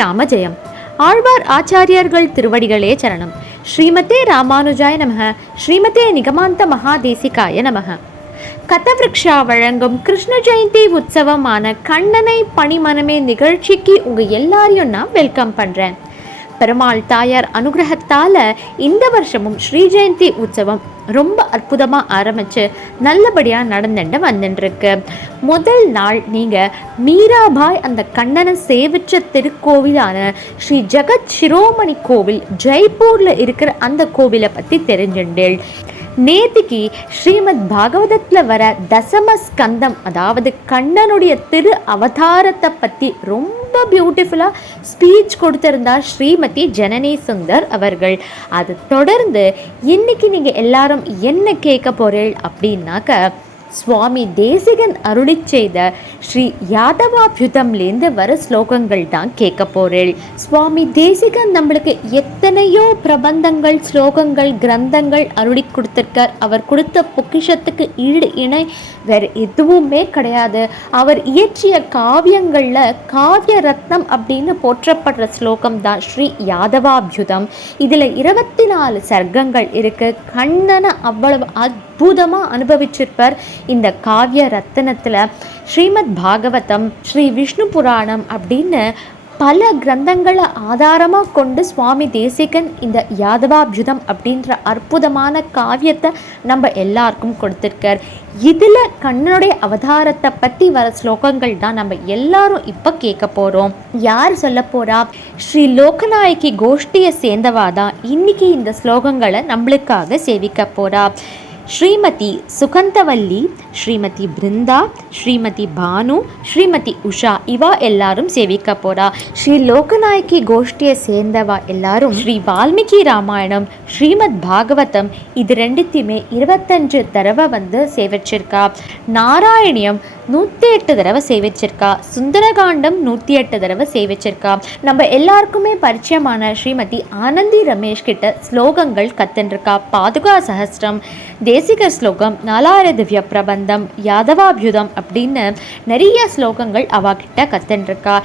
ஸ்ரீராம ஜெயம் ஆழ்வார் ஆச்சாரியர்கள் திருவடிகளே சரணம். ஸ்ரீமதே ராமானுஜாய நமக. ஸ்ரீமதே நிகமாந்த மகாதேசிகாய நமக. கதவிருக்ஷா வழங்கும் கிருஷ்ண ஜெயந்தி உற்சவமான கண்ணனை பணிமனமே நிகழ்ச்சிக்கு உங்க எல்லாரையும் நான் வெல்கம் பண்றேன். பெருமாள் தாயார் அனுகிரகத்தால் இந்த வருஷமும் ஸ்ரீ ஜெயந்தி உற்சவம் ரொம்ப அற்புதமாக ஆரம்பித்து நல்லபடியாக நடந்துட்டு வந்துட்டுருக்கு. முதல் நாள் நீங்கள் மீராபாய் அந்த கண்ணனை சேவிச்ச திருக்கோவிலான ஸ்ரீ ஜெகத் சிரோமணி கோவில் ஜெய்ப்பூரில் இருக்கிற அந்த கோவிலை பற்றி தெரிஞ்சுண்டேள். நேத்திக்கு ஸ்ரீமத் பாகவதத்தில் வர தசம ஸ்கந்தம் அதாவது கண்ணனுடைய திரு அவதாரத்தை பற்றி ரொம்ப பியூட்டிஃபுல்லாக ஸ்பீச் கொடுத்திருந்தார் ஸ்ரீமதி ஜனனி சுந்தர் அவர்கள். அது தொடர்ந்து இன்னைக்கு நீங்கள் எல்லாரும் என்ன கேட்க போறீள் அப்படின்னாக்க சுவாமி தேசிகன் அருளி செய்த ஸ்ரீ யாதவாபியுதம்லேருந்து வர ஸ்லோகங்கள் தான் கேட்க போறேள். சுவாமி தேசிகன் நம்மளுக்கு எத்தனையோ பிரபந்தங்கள் ஸ்லோகங்கள் கிரந்தங்கள் அருளி கொடுத்துருக்கார். அவர் கொடுத்த பொக்கிஷத்துக்கு ஈடு இணை வேறு எதுவுமே கிடையாது. அவர் இயற்றிய காவியங்களில் காவிய ரத்னம் அப்படின்னு போற்றப்படுற ஸ்லோகம் தான் ஸ்ரீ யாதவாபியுதம். இதில் இருபத்தி நாலு சர்க்கங்கள் இருக்குது கண்ணனை அவ்வளவு அற்புதமாக அனுபவிச்சிருப்பார். இந்த காவிய ரத்தனத்தில் ஸ்ரீமத் பாகவதம் ஸ்ரீ விஷ்ணு புராணம் அப்படின்னு பல கிரந்தங்களை ஆதாரமாக கொண்டு சுவாமி தேசிகன் இந்த யாதவாபியுதம் அப்படின்ற அற்புதமான காவியத்தை நம்ம எல்லாருக்கும் கொடுத்துருக்கார். இதில் கண்ணனுடைய அவதாரத்தை பற்றி வர ஸ்லோகங்கள் தான் நம்ம எல்லாரும் இப்போ கேட்க போகிறோம் யார் சொல்ல போகிறா ஸ்ரீ லோகநாயகி கோஷ்டியை சேர்ந்தவா தான் இன்னைக்கு இந்த ஸ்லோகங்களை நம்மளுக்காக சேவிக்க போகிறா ஸ்ரீமதி சுகந்தவல்லி ஸ்ரீமதி பிருந்தா ஸ்ரீமதி பானு ஸ்ரீமதி உஷா இவா எல்லாரும் சேவிக்க போறா. ஸ்ரீ லோகநாயகி கோஷ்டியை சேர்ந்தவா எல்லாரும் ஸ்ரீ வால்மீகி ராமாயணம் ஸ்ரீமத் பாகவதம் இது ரெண்டுத்தையுமே இருபத்தஞ்சு தடவை வந்து சேவிச்சிருக்கா. நாராயணியம் நூற்றி எட்டு தடவை சேவிச்சிருக்கா சுந்தரகாண்டம் நூற்றி எட்டு தடவை சேவிச்சிருக்கா நம்ம எல்லாருக்குமே பரிச்சயமான ஸ்ரீமதி ஆனந்தி ரமேஷ் கிட்ட ஸ்லோகங்கள் கத்துன்ருக்கா பாதுகா சஹஸ்ரம் தேசிக ஸ்லோகம் நாலாயிர திவ்ய பிரபந்தம் யாதவாபியுதம் அப்படின்னு நிறைய ஸ்லோகங்கள் அவகிட்ட கத்துன்ருக்கா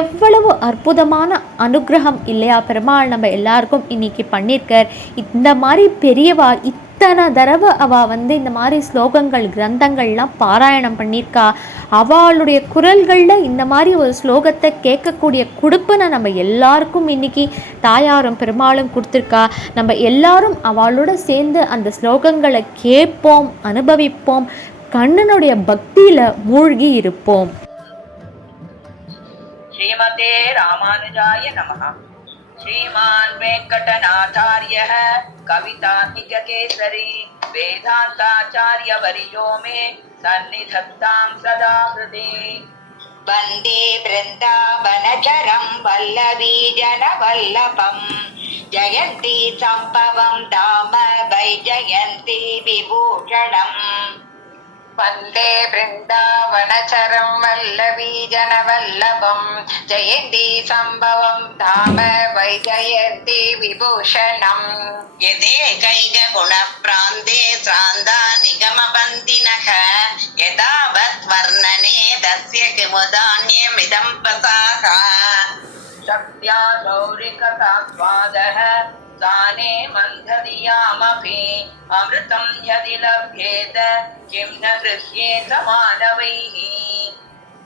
எவ்வளவு அற்புதமான அனுகிரகம் இல்லையா பெருமாள். நம்ம எல்லாருக்கும் இன்னைக்கு பண்ணியிருக்கார். இந்த மாதிரி பெரியவா இத்தனை தடவை அவள் வந்து இந்த மாதிரி ஸ்லோகங்கள் கிரந்தங்கள்லாம் பாராயணம் பண்ணியிருக்கா. அவளுடைய குரல்களில் இந்த மாதிரி ஒரு ஸ்லோகத்தை கேட்கக்கூடிய கொடுப்பனை நம்ம எல்லாருக்கும் இன்னைக்கு தாயாரும் பெருமாளும் கொடுத்துருக்கா. நம்ம எல்லாரும் அவளோட சேர்ந்து அந்த ஸ்லோகங்களை கேட்போம் அனுபவிப்போம் கண்ணனுடைய பக்தியில் மூழ்கி இருப்போம். ஸ்ரீமதே ராமானுஜாய நமகா श्रीमान् वेङ्कटनाथार्यः कवितात्मिककेसरी वेदान्ताचार्यवर्यो मे सन्निधत्तां सदा हृदि। वंदे वृन्दावनचरं वल्लवीजनवल्लभम् जयन्ती सम्भवं धाम वैजयन्ती विभूषणम्। वन्दे वृन्दावनचरं वल्लवीजनवल्लभम् जयन्ती सम्भवं धाम वैजयन्ती विभूषणम् यदेकैकगुणप्रान्ते सान्दा निगमबन्दिनः यदावत् वर्णने तस्य किमुदान्यमिदं पसाः शक्त्या लौरिकतात्वादः दाने मन्थदीयामपि अमृतं यदि लभ्येत, किं न गृह्येत मानवैः।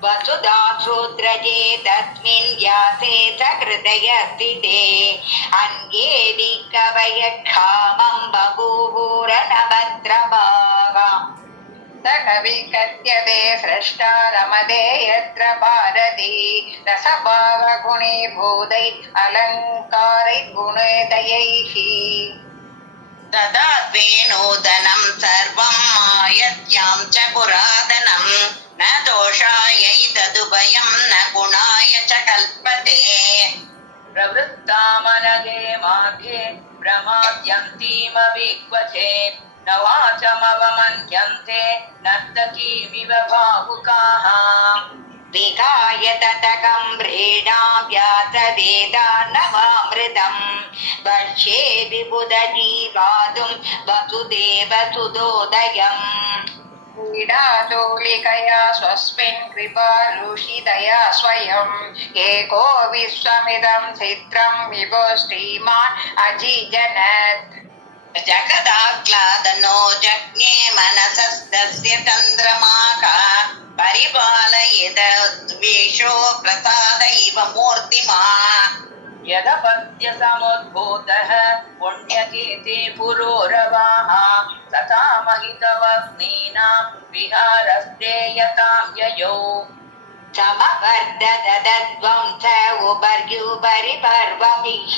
वसुधासूत्रजे तस्मिन् यासेत हृदयस्थिते अङ्गे विकवय कामं बभूभूरनभद्रभागा स कविकथ्यते स्रष्टा रमदे यत्र भारती रसभावगुणीभूतै अलङ्कारै गुणोदयैः तदा द्वे नूतनं सर्वं मायत्यां च पुरातनं न दोषायै तदुभयं न गुणाय च कल्पते मानगे मार्गे प्रमाद्यन्तीमविक्वचे न वाचमवमन्यन्ते नर्तकीमिव भावुकाः। विकाय तटकम् व्रीडाव्यासवेदा वर्षे विबुध विबुधजीवातुम् वसुदेव सुदोदयम्। क्रीडातोलिकया स्वस्मिन् कृपालुषितया स्वयम् एको विश्वमिदं चित्रं विभो श्रीमान् अजिजनत्। जगदाह्लादनो जज्ञे मनसस्तस्य चन्द्रमाः परिपालयेद्वेषो प्रसाद इव मूर्तिमा। यदपत्य समुद्भूतः पुण्यकीर्ति पुरोरवाः तथा महितवग्नीनां विहारस्ते यतां ययौ। समवर्धदध्वं च उपर्युपरि पर्वभिः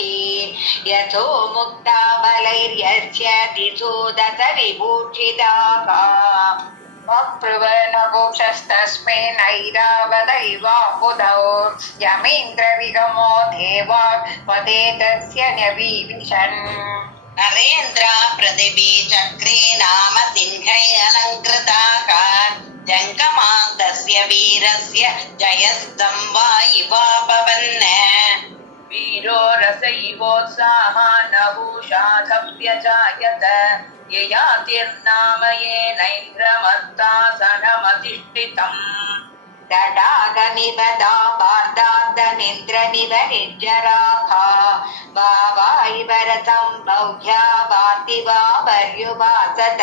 यथो मुक्ता बलैर्यस्य दिशो दश विभूषिताः वप्रुवनगुंशस्तस्मिन् ऐरावदैवाम्बुधौ यमीन्द्रविगमो देवा पदेतस्य न्यवीविशन् नरेन्द्रा प्रदिभि चक्रे नाम तिन्है अलङ्कृताका जङ्गमान्तस्य वीरस्य जयस्तम्बा इवाभवन् वीरो रसैवोत्साहानभूषाधव्यजायत ययातिर्नाम येनैन्द्रमत्तासनमधिष्ठितम् दडादनिबदा वार्दार्दमिन्द्रनिवरिज्यराभा वा वायिवरथम् बौह्या वाति वा पर्युवासत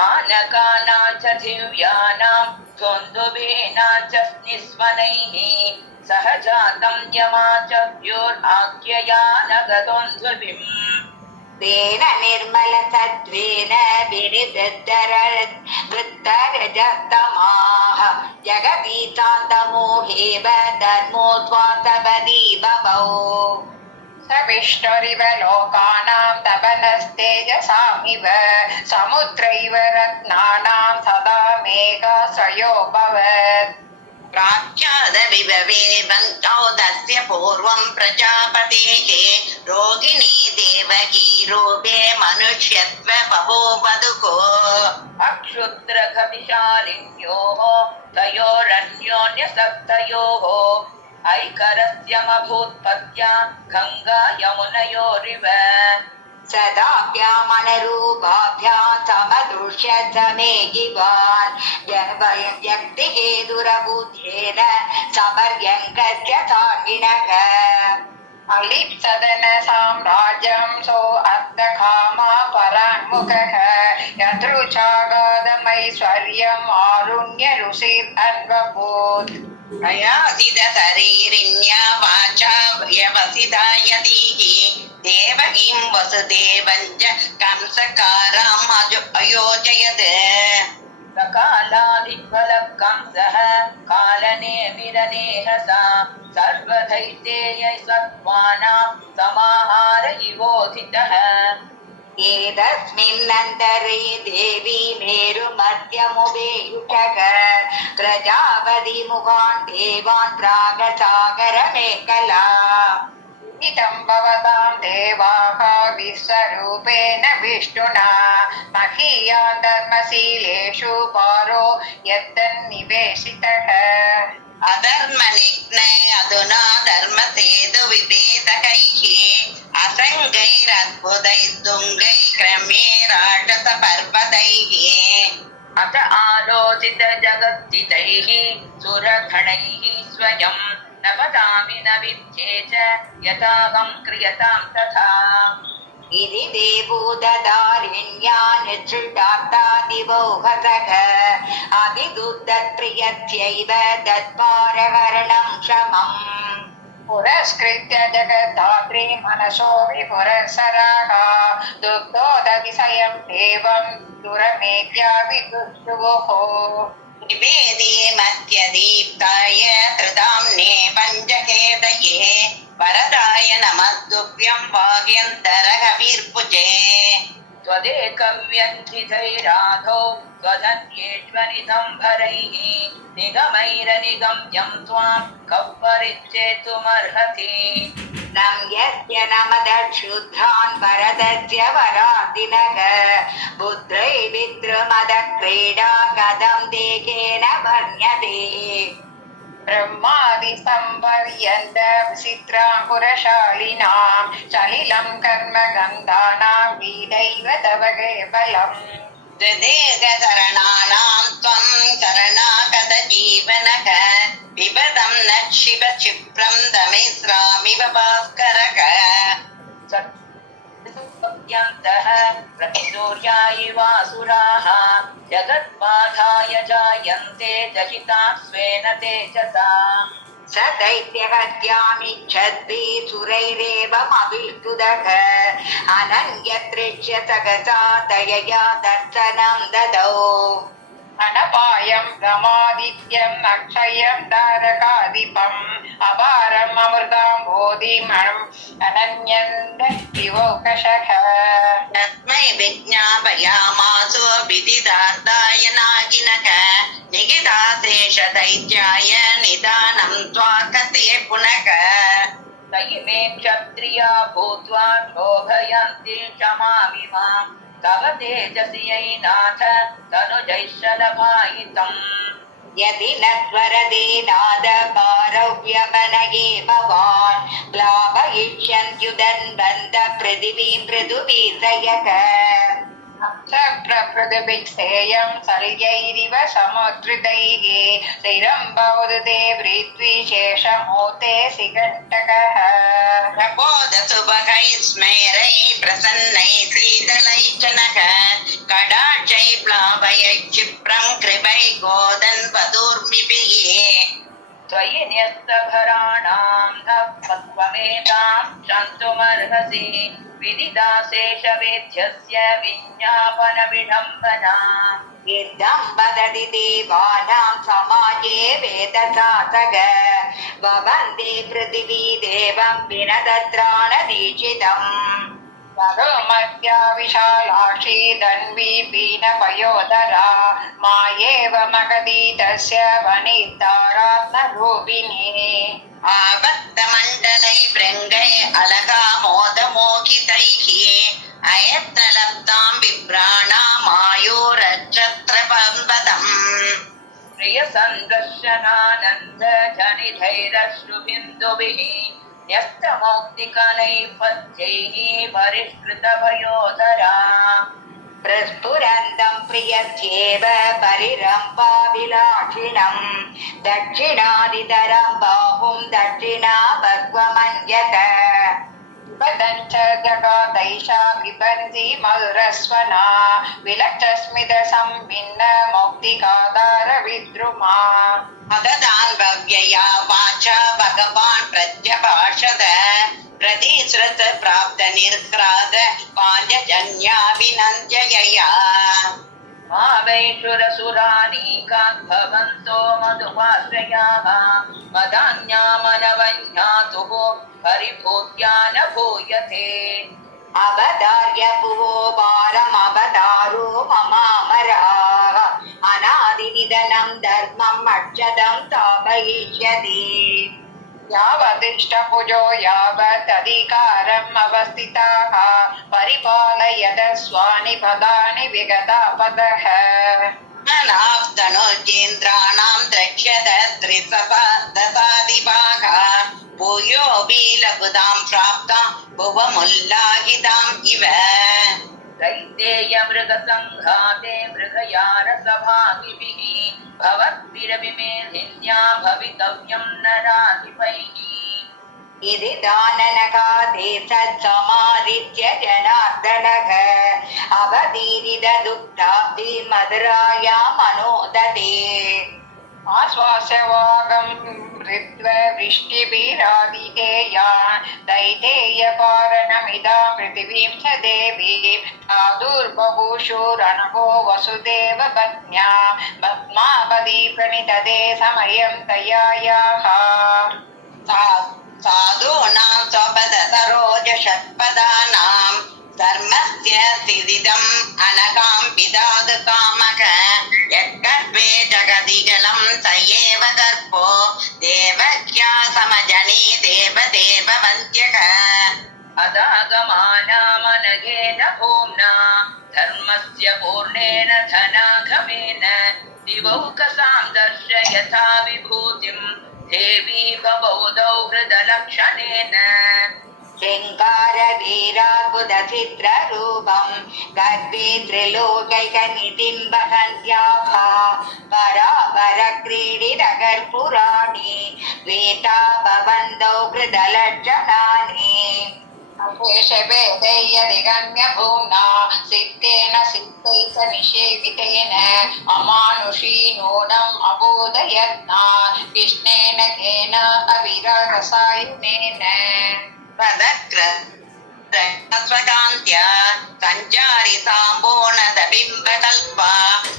आनकानां च दिव्यानां द्वन्द्वभेनां च निस्वनैः सह जातं यमा च द्योर्आख्ययानगतोऽन्ध्वभिम् तेन निर्मलसत्त्वेन विनिवृत्तर वृत्तरजस्तमाः जगतीतान्तमोहेव धर्मोद्वासपदी बभौ स विष्णुरिव लोकानां तपनस्तेजसामिव समुद्रैव रत्नानां सदा मेघाश्रयोऽभवत् प्राख्यातविभवे वन्तौदस्य पूर्वं प्रजापतेः रोगिणी देवकी रूपे मनुष्यत्व बभूवधुः अक्षुद्रकविशालिन्योः तयोरन्योन्यसक्तयोः ऐकरस्यमभूत्पत्या गङ्गा यमुनयोरिव सदाभ्यामनरूपाभ्यां समदृश्य समे जिवान् व्यक्तिहेतुरबुद्धेन समर्यङ्कस्य साहिणः अलिप्सदन साम्राज्यं सो अर्थकामा पराङ्मुखः यदृचागादमैश्वर्यम् आरुण्य ऋषिर्अन्वभूत् दयादिदशरीरिण्या व्यवसिता यतीः देवकीं वसुदेवञ्च कंसकाराम् सर्वधैतेय सर्वानां समाहार इवोधितः एतस्मिन्नन्तरे देवी मेरुमध्यमुपेयुषः प्रजापतिमुखान् देवान् प्रागसागरमेखला इदं भवतां देवाः विश्वरूपेण विष्णुना महीयान् धर्मशीलेषु पारो అధర్మ నిఘ్నే అధునా ధర్మ సేతు విభేదకై అసంగైరద్భుతై దుంగై క్రమే రాక్షస పర్వతై అత ఆలోచిత జగత్తితై సురగణై స్వయం నవదామి న విద్యే యథాగం క్రియతాం తథా इति देवोददारिण्या निसृतादिवोहतः अभिदुद्धप्रियस्यैव दत्पारहरणं क्षमम् पुरस्कृत्य जगद्धात्री मनसो विपुरसराः दुग्धोदविषयं देवं दुरमेत्या विदुष्टुवोः निवेदे मध्यदीप्ताय त्रिधाम्ने पञ्चकेतये वरदाय नमस्तुभ्यं वाग्यन्तरहविर्भुजे त्वदेकव्यन्तिधैराधौ त्वधन्येष्वनिसम्भरैः निगमैरनिगम्यं त्वां कव्वरिच्छेतुमर्हति नम्यस्य नमदक्षुद्धान् वरदस्य वरादिनः। बुद्रै पितृमदक्रीडा कथं देहेन वर्ण्यते ब्रह्मादिसम्पर्यन्त विचित्राङ्कुरशालिनां सलिलं कर्मगन्धानां वीदैव तव केवलम् हृदेगशरणानां त्वं शरणागतजीवनः पिबदं न शिव क्षिप्रं दमिस्रामिव भास्करः यन्तः प्रपितुर्या इवासुराः जगत्बाधाय जायन्ते दहिता स्वेन तेजसा स दैत्यहत्यामिच्छद्भि सुरैरेवमभिष्टुदः अनन्यतृज्य सहसा दयया दर्शनं ददौ। அனபாயம் கமாதித்யம் அக்ஷயம் தாரகாதிபம். அபாரம் அமிர்தாம் போதிமம் அனன்யந்த விவோகஷக தஸ்மை விஜ்ஞாபயாமாசோ விதிதார்த்தாய நாகினக நிகிதாசேஷ தைத்யாய तयि मे क्षत्रिया भूत्वा शोभयन्ति क्षमामि माम् तव तेजसि यैनाथ तनुजैश्चलभायितम् यदि न त्वरदे नादकारव्यपनये भवान् प्लावयिष्यन्त्युदन्बन्ध पृथिवीं पृथुवीसयः प्रपृथिभिक्षेयं सल्यैरिव समुद्रितैः स्थिरं भवतु ते पृथ्वीशेषमूते सिकण्टकः प्रबोधसुभगैः स्मेरै प्रसन्नै शीतलैश्चनः कडाक्षै प्लावयै क्षिप्रं कृपै गोदन् वधूर्मिभिः त्वयि न्यस्तभराणां न त्वमेतां क्षन्तुमर्हसि विदिदाशेषवेद्यस्य विज्ञापनविडम्बना इदं वदति देवानां समाजे वेदसासग भवन्ति पृथिवी देवं विनदत्राणदीक्षितम् मध्या विशालाक्षी धन्वी पीनपयोधरा मायेव मगधीतस्य वनितारात्मरूपिणी आबद्धमण्डलै भृङ्गै अलगामोदमोहितैः अयत्नलब्धां बिभ्राणामायोरक्षत्रपम्बदम् प्रियसन्दर्शनानन्द जनिधैरश्रुबिन्दुभिः न्यस्तमौक्तिकनैपथ्यैः परिष्कृतभयोधरा प्रस्फुरन्तं प्रियस्येव परिरम्पाभिलाषिणम् दक्षिणादितरं बाहुं दक्षिणा भग्वमन्यत पतञ्च जगादैषा बिबन्ति मधुरस्वना विलक्षस्मितसम्भिन्न मौक्तिकादार विद्रुमा भगदान् भव्यया वाचा भगवान् प्रत्यभाषत प्रतिश्रुत प्राप्त निर्ह्राद पाञ्चजन्याभिनन्द्ययया मा वैषुरसुरानीकान् भवन्तो मधुपाश्रयाः मदान्यामनवन्यातुः परिभूत्या न भूयते अवदार्य भुवो वारमवदारो ममामराः अनादिनिधनं धर्मम् अक्षतं स्थापयिष्यति यावदिष्टभुजो यावदधिकारम् अवस्थिताः। परिपालयद स्वानि पदानि विगतापदः। नाफ्तनुजेन्द्राणां द्रक्ष्यत त्रिसपा दशादिभागा भूयोऽपि लघुतां प्राप्तां भुवमुल्लाहिताम् इव। दैत्येयमृगसङ्घाते मृगयारसभागिभिः भवद्भिरभिमेधिन्या भवितव्यं नराधिपैः। इति दाननकादे तत्समादित्य जनार्दनः। अवदीरिदुग्धाब्धिमधुराया मनोददे आश्वासवागं हृत्व वृष्टिभिरादितेया दैतेयकारणमिदां पृथिवीं च देवीं साधुर्बभूषुरनभो वसुदेव पत्न्या पद्मावती प्रणितदे समयं तयायाः सा- साधूनां स्वपद सरोज षट्पदानां धर्मस्य स्थितिदम् अनगां विदाद एव गर्भो देवक्या समजने देवदेव वन्द्यः अदागमानामनघेन भूम्ना धर्मस्य पूर्णेन धनागमेन दिवौकसां दर्शयथा विभूतिं देवी भवौदौ हृदलक्षणेन शृङ्गारवीराद्भुतचित्ररूपं गर्वे त्रिलोकैकनिधिं वहन्त्याः परापरक्रीडितकर्पुराणि वेता भवन्तौ कृतलक्षणानि शेषभेदैयदिगम्य भूम्ना सिद्धेन सिद्धैः स निषेवितेन अमानुषी नूनम् अबोधयत्ना कृष्णेन केन अविररसायनेन स्वकान्त्या सञ्चारिताम्बोणदबिम्बकल्पा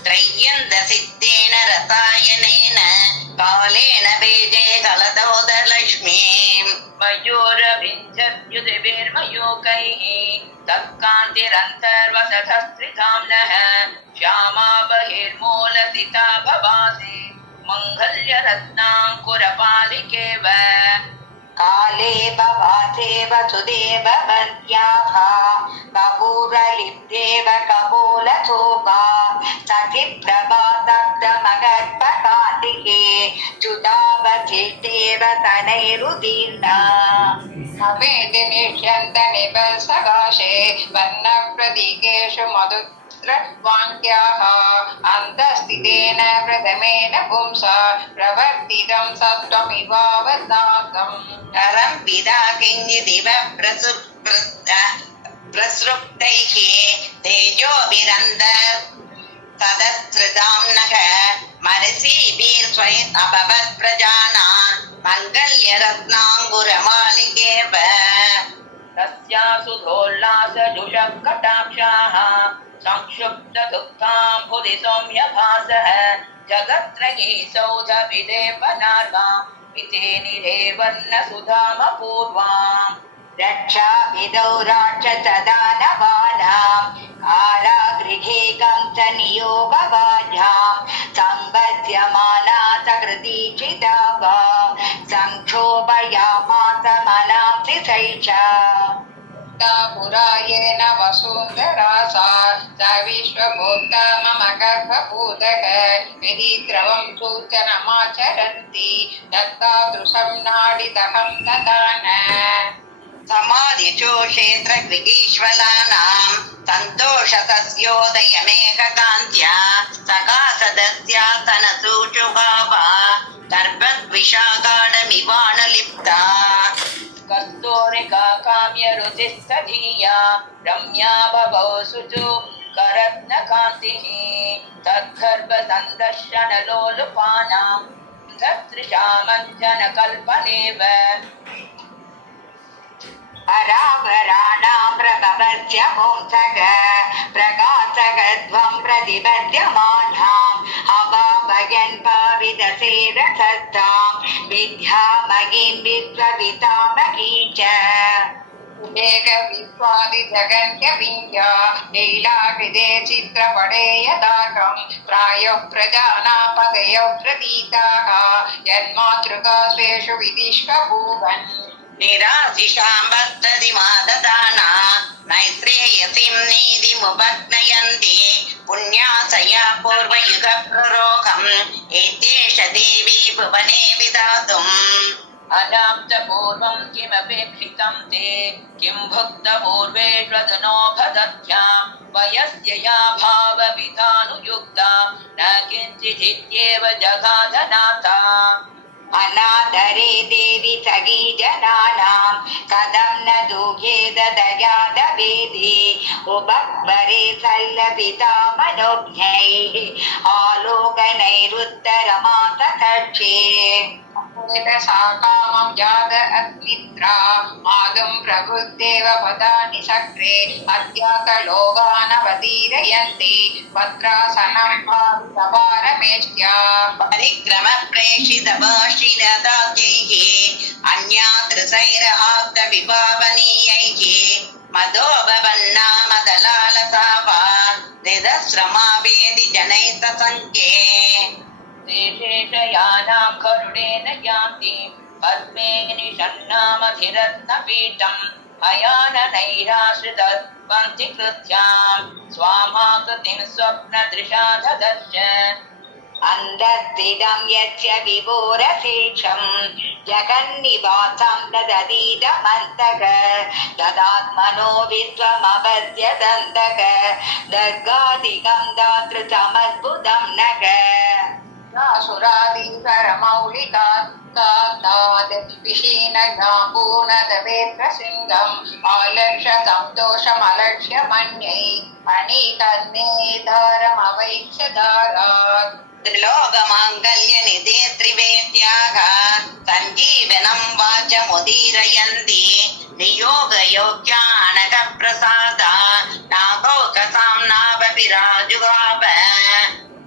त्रय्यन्दसिद्धेन रसायनेन कालेन भेदे कलदोदलक्ष्मीम् मयूरभिञ्जद्युतिभिर्मयूकैः तत्कान्तिरन्तर्वसठस्त्रिधाम्नः श्यामा बहिर्मूलसिता भवासि मङ्गल्यरत्नाङ्कुरपालिकेव काले बाधेव सुदेव पद्याभा बहुरलिपेव कपोलसोपा सखि प्रभातमगर्भकातिके च्युतावधितेव तनैरुदीर्णा। अमेदि निह्यन्तनिबन्सभाषे वर्णप्रदीकेषु मधु मधुत्रवाङ्क्याः अन्तस्थितेन प्रथमेन पुंसा प्रवर्तितं सत्त्वमिवावताकम् करं पिता किञ्चिदिव प्रसु प्रसृप्तैः तेजोभिरन्द तदस्रदाम्नः मनसीभिः स्वयम् अभवत् प्रजानां मङ्गल्यरत्नाङ्गुरमालिकेव तस्यासुधोल्लासजुषकटाक्षाः संक्षुब्धदुःखाम्भुधि सौम्यभासः जगत्रयीसौधविदे पनार्वां विते रक्षाभिदौ राक्षसदानवानां कारागृहे कंसनियोगवाजां सम्बध्यमाना सकृतीचिता वा संक्षोभयामास मनांसि सैषा पुरायेण वसुन्धरा सा स विश्वभूता मम गर्भभूतः विधिक्रमं सूचनमाचरन्ति दत्तादृशं नाडिदहं तथा समाधिचोषेन्द्रविगीश्वलानाम् सन्तोषसस्योदयमेघकान्त्या सखा सदस्यासनसूचुभावा दर्भद्विषागाढमिवाणलिप्ता कर्तोरिका काम्यरुचिः सधीया रम्या भवौ सुचु करत्नकान्तिः। तद्गर्भसन्दर्शनलोलुपानाम् तत्तृशामञ्जनकल्पनेव पराभराणां प्रभवस्य भोसक प्रकाशकत्वं प्रतिपद्यमानाम् अवाभयन् भाविदसेरसत्तां विद्यामयीं विश्वपितामही च। एकविश्वादिजगन्यविन्द्या चित्रपटे यदाकं प्रायोः प्रजानापदयौ प्रतीताः यन्मातृका स्वेषु నిరాశిషాంబద్ధది మాదదాన నైత్రేయసిం నీది ముపజ్ఞయంతి పుణ్యాశయా పూర్వయుగ ప్రరోగం ఏతేష దేవీ భువనే విధాతుం అదాబ్ద పూర్వం కిమపేక్షితం తే కిం భుక్త పూర్వేష్వదనోభదధ్యా వయస్య యా భావ విధానుయుక్త న కించిదిత్యేవ अनादरे देवि सखी जनानां कथं न दुःखेद दयादवेदे उपक्वरे सल्लपिता मनोज्ञैः आलोकनैरुत्तरमासकक्षे सा कामं जात अस्मित्रा मातुं प्रभुदेव पदानि सक्रे अद्याकलोकानवतीरयन्ति भद्रासनं भावितपारमेष्ट्या परिक्रमप्रेषितभाषिरदात्यैः अन्यातृसैरहाब्दविभावनीयैः मदोभवन्नामदलालसावा निदश्रमावेदि जनैतसङ्ख्ये शेषयानां करुणेन यान्ति पद्मे निषण्णामधिरत्नपीठं अयाननैराश्रित पङ्क्तिकृत्यां स्वामाकृतिं स्वप्नदृशा ददर्श अन्तस्थितं यस्य विभोरशेषं जगन्निवासं तदधीतमन्तक तदात्मनो विश्वमवद्यदन्तक दर्गादिकं दातृसमद्भुतं नग सुरादीकरमौलिकात् विषीनगाम्बूनदवेत्रशृङ्गम् आलक्ष्य सन्तोषमलक्ष्य मन्यै मणिकर्णेधारमवैक्ष्य दारात् त्रिलोकमाङ्गल्यनिधे त्रिवेद्याः सञ्जीवनं वाचमुदीरयन्ति नियोगयोग्यानकप्रसादा नागोकसां नावविराजुगाव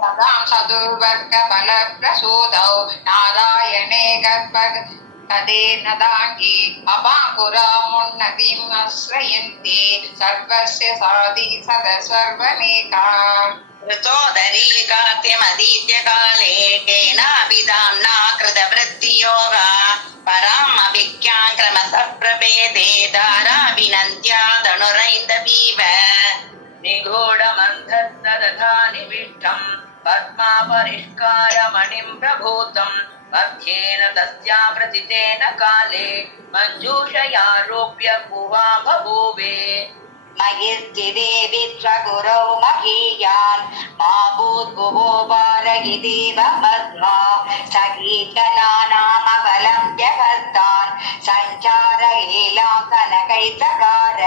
सदां सदुर्वर्गबलप्रसूदौ नारायणे गर्भग तदेन दाङ्गी अपाकुरामुन्नतिम् आश्रयन्ति सर्वस्य साधि सद सर्वनेका ऋतोदरी कार्त्यमदीत्यकाले केनाभिधाम्ना कृतवृत्तियोगा परामभिख्यां क्रमसः प्रभेदे दाराभिनन्द्या धनुरैन्दवीव निगूढमन्धस्तदथा निविष्टम् पद्मापरिष्कारमणिं प्रभूतम् मध्येन तस्या प्रथितेन काले मञ्जूषयारोप्य भुवा बभूवे मयिस्थिरे विश्वगुरौ महीयान् मा भूद्भुवो वारगिदेव मध्वा सगीतनानामबलं जगस्तान् सञ्चारलीलां कनकैतकार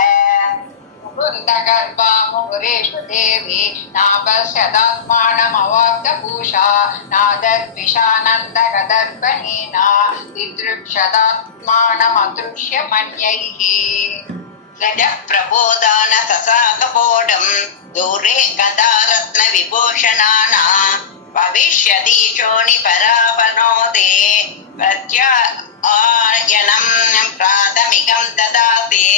वृन्दगर्भामुरेष्वदेवी नापश्यदात्मानमवाप्तभूषा नादर्पिषानन्दगदर्भहीना विदृक्षदात्मानमदृश्य मन्यैः ससाकबोढम् दूरे कदारत्नविभूषणाना भविष्यदीशोनि परापनोदे प्रत्यायनम् प्राथमिकम् ददाति।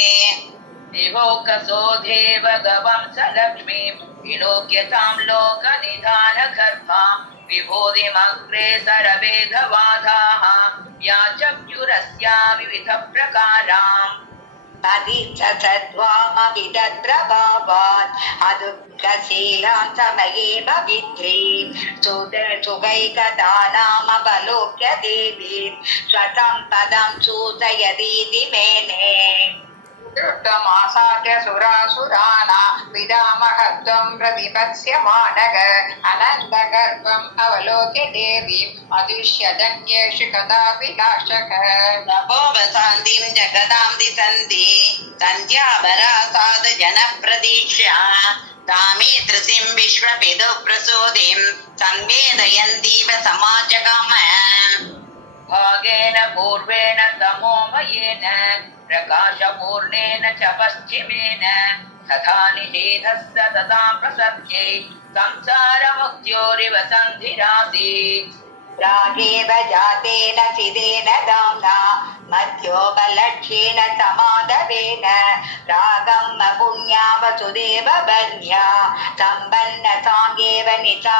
विभोकसोधेव गवं स लक्ष्मीं विलोक्यतां लोकनिधानगर्भां विभूतिमग्रे सरवेगवाधाः व्याचक्षुरस्या विविधप्रकाराम् पतिसत्त्वामपि तत्र भावात् अदुःखशीलां समये पवित्रीं देवीं स्वतं पदं सूचयतीति मेने। ருட்டமாசாய சுராசுராணா பிதாமகத்வம் பிரதிபத்யமானக அனந்த கர்ப்பம் அவலோக்ய தேவி மதுஷ்யதன்யேஷு கதாபி நாஷக நபோபசாந்திம் ஜகதாம் திசந்தி சந்தியாபராசாத ஜன பிரதீட்சா தாமே திருசிம் விஸ்வபிது பிரசோதிம் சம்வேதயந்தீவ சமாஜகாம भागेन पूर्वेण तमोमयेन प्रकाशपूर्णेन च पश्चिमेन तथा निषेधस्य तथा प्रसत्ये संसारमुक्त्योरिव सन्धिरासीत् रागेव जातेन चिदेन दाम्ना मध्योपलक्ष्येन समादवेन रागम् पुण्या वसुदेव बन्ध्या सम्पन्न साङ्गेव निशा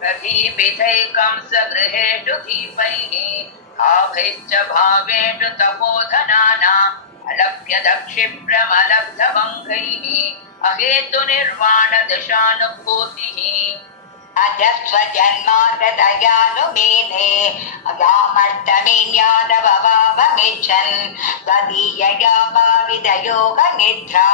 प्रदीपितै कंसगृहेषु दीपैः आभैश्च भावेषु तपोधनानाम् अलभ्यदक्षिप्रमलब्धभङ्गैः अहेतुनिर्वाणदशानुभूतिः अजस्व जन्मादयानुमेधे त्वदीयया पाविदयोगनिद्रा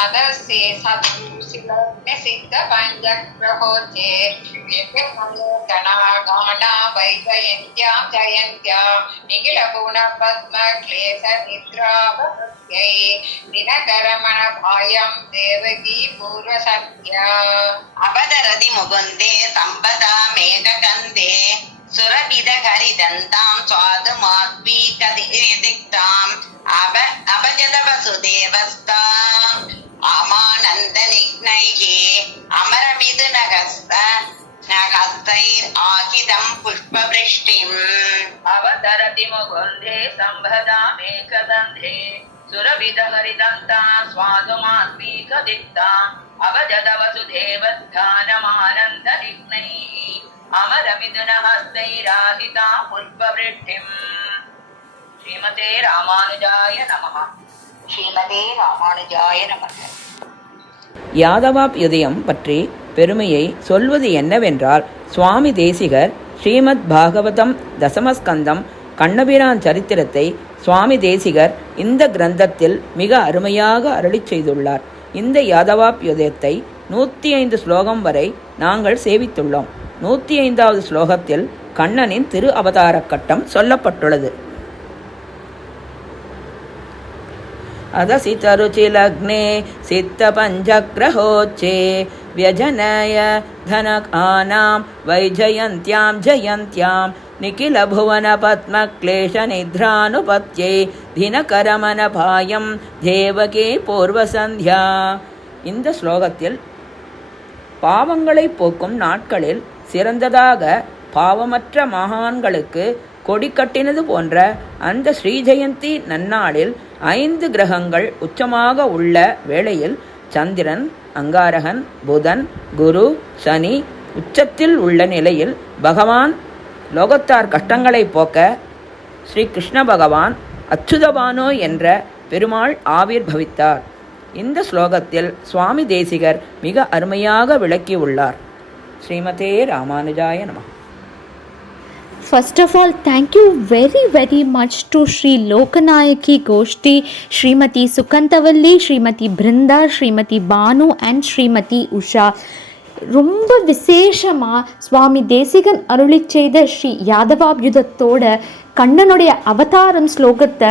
Others say Sadhusilavne Siddha Panjakrahoche Shriyamanugana Gana Vaijayantyam Jayantyam Nigila Puna Padma Klesa Nidravavasyai Dinakaramana Bhayam Devaki Purva Satya Avadarathi Mugande Sambada Megakande சுரபித ஹரிதந்தாம் சுவாது மாத்மீ கதிதாம் அப அபஜத வசுதேவஸ்தாம் அமானந்த நிக்னையே அமரமிது நகஸ்த நகஸ்தைர் ஆகிதம் புஷ்பவிருஷ்டிம் அவதரதி முகுந்தே சம்பதாமே கதந்தே सुरविदहरिदन्ता स्वादुमात्मीकदिक्ता अवजद वसुदेवध्यानमानन्दनिघ्नैः अमरमिथुनहस्तैराहिता पुष्पवृष्टिम् श्रीमते रामानुजाय नमः श्रीमते रामानुजाय नमः யாதவாப்யுதயம் பற்றி பெருமையை சொல்வது என்னவென்றால் சுவாமி தேசிகர் ஸ்ரீமத் பாகவதம் தசமஸ்கந்தம் கண்ணபிரான் சரித்திரத்தை சுவாமி தேசிகர் இந்த கிரந்தத்தில் மிக அருமையாக அருளிச் செய்துள்ளார் இந்த யாதவாப்யுதயத்தை நூற்றி ஐந்து ஸ்லோகம் வரை நாங்கள் சேவித்துள்ளோம் நூற்றி ஐந்தாவது ஸ்லோகத்தில் கண்ணனின் திரு அவதாரக் கட்டம் சொல்லப்பட்டுள்ளது अदसितरुचिलग्ने सिद्धपञ्चग्रहोच्चे व्यजनय धनकानां वैजयन्त्यां जयन्त्यां निखिलभुवनपद्मक्लेशनिद्रानुपत्यै दिनकरमनभायं தேவகே பூர்வசந்தியா இந்த ஸ்லோகத்தில் பாவங்களை போக்கும் நாட்களில் சிறந்ததாக பாவமற்ற மகான்களுக்கு கொடி கட்டினது போன்ற அந்த ஸ்ரீஜெயந்தி நன்னாளில் ஐந்து கிரகங்கள் உச்சமாக உள்ள வேளையில் சந்திரன் அங்காரகன் புதன் குரு சனி உச்சத்தில் உள்ள நிலையில் பகவான் லோகத்தார் கஷ்டங்களை போக்க ஸ்ரீ கிருஷ்ண பகவான் அச்சுதபானோ என்ற பெருமாள் ஆவிர்பவித்தார் இந்த ஸ்லோகத்தில் சுவாமி தேசிகர் மிக அருமையாக விளக்கியுள்ளார் ஸ்ரீமதே ராமானுஜாய நம First of all, thank you very, very much to Sri Lokanayaki Goshti, Srimati Sukantavalli, Srimati Brinda, Srimati Banu and Srimati Usha. ரொம்ப விசேஷமாக சுவாமி தேசிகன் அருளி செய்த ஸ்ரீ யாதவாபியுதத்தோட கண்ணனுடைய அவதாரம் ஸ்லோகத்தை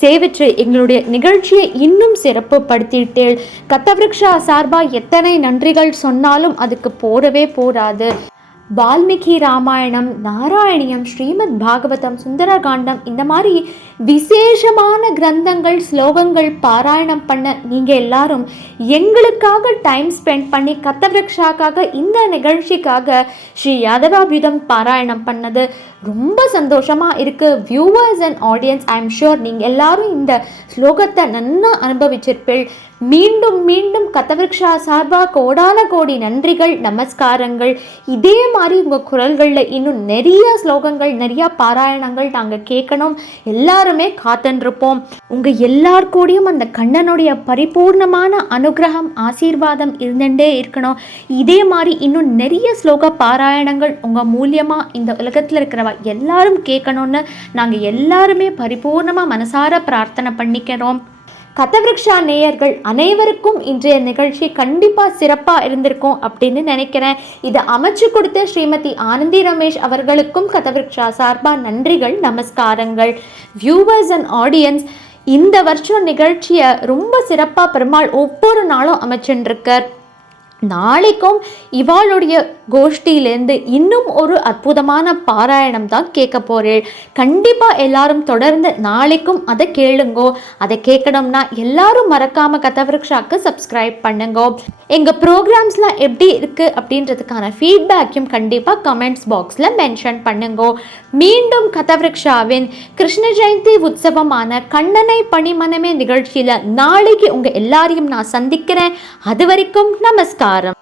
சேவிச்சு எங்களுடைய நிகழ்ச்சியை இன்னும் சிறப்புப்படுத்திட்டேள் கத்தவிருக்ஷா சார்பாக எத்தனை நன்றிகள் சொன்னாலும் அதுக்கு போடவே போராது வால்மீகி ராமாயணம் நாராயணியம் ஸ்ரீமத் பாகவதம் சுந்தரகாண்டம் இந்த மாதிரி விசேஷமான கிரந்தங்கள் ஸ்லோகங்கள் பாராயணம் பண்ண நீங்கள் எல்லாரும் எங்களுக்காக டைம் ஸ்பெண்ட் பண்ணி கத்தவிரக்ஷாக்காக இந்த நிகழ்ச்சிக்காக ஸ்ரீ யாதவாபியுதம் பாராயணம் பண்ணது ரொம்ப சந்தோஷமாக இருக்குது viewers and audience I am sure நீங்கள் எல்லாரும் இந்த ஸ்லோகத்தை நன்னா அனுபவிச்சிருப்பீள் மீண்டும் மீண்டும் கதவிருக்ஷா சார்பாக கோடான கோடி நன்றிகள் நமஸ்காரங்கள். இதே மாதிரி உங்கள் குரல்களில் இன்னும் நிறைய ஸ்லோகங்கள் நிறைய பாராயணங்கள் நாங்கள் கேட்கணும். எல்லாருமே காத்துருப்போம். உங்கள் எல்லார் கூடயும் அந்த கண்ணனுடைய பரிபூர்ணமான அனுகிரகம் ஆசீர்வாதம் இருந்துட்டே இருக்கணும். இதே மாதிரி இன்னும் நிறைய ஸ்லோக பாராயணங்கள் உங்கள் மூலியமாக இந்த உலகத்தில் இருக்கிறவ எல்லாரும் கேட்கணும்னு நாங்கள் எல்லாருமே பரிபூர்ணமாக மனசார பிரார்த்தனை பண்ணிக்கிறோம். கதவிருக்ஷா நேயர்கள் அனைவருக்கும் இன்றைய நிகழ்ச்சி கண்டிப்பாக சிறப்பாக இருந்திருக்கும் அப்படின்னு நினைக்கிறேன். இதை அமைச்சு கொடுத்த ஸ்ரீமதி ஆனந்தி ரமேஷ் அவர்களுக்கும் கதவிருக்ஷா சார்பாக நன்றிகள் நமஸ்காரங்கள். வியூவர்ஸ் அண்ட் ஆடியன்ஸ் இந்த வருஷம் நிகழ்ச்சியை ரொம்ப சிறப்பாக பெருமாள் ஒவ்வொரு நாளும் அமைச்சுட்டுருக்கார் நாளைக்கும் இவாளுடைய கோஷ்டியிலேருந்து இன்னும் ஒரு அற்புதமான பாராயணம் தான் கேட்க போறேன் கண்டிப்பாக எல்லாரும் தொடர்ந்து நாளைக்கும் அதை கேளுங்கோ. அதை கேட்கணும்னா எல்லாரும் மறக்காம கதவிருக்ஷாக்கு சப்ஸ்கிரைப் பண்ணுங்கோ. எங்கள் ப்ரோக்ராம்ஸ்லாம் எப்படி இருக்குது அப்படின்றதுக்கான ஃபீட்பேக்கையும் கண்டிப்பாக கமெண்ட்ஸ் பாக்ஸில் மென்ஷன் பண்ணுங்க. மீண்டும் கதவிருக்ஷாவின் கிருஷ்ண ஜெயந்தி உற்சவமான கண்ணனை பணிமனமே நிகழ்ச்சியில் நாளைக்கு உங்கள் எல்லாரையும் நான் சந்திக்கிறேன். அது வரைக்கும் நமஸ்காரம்.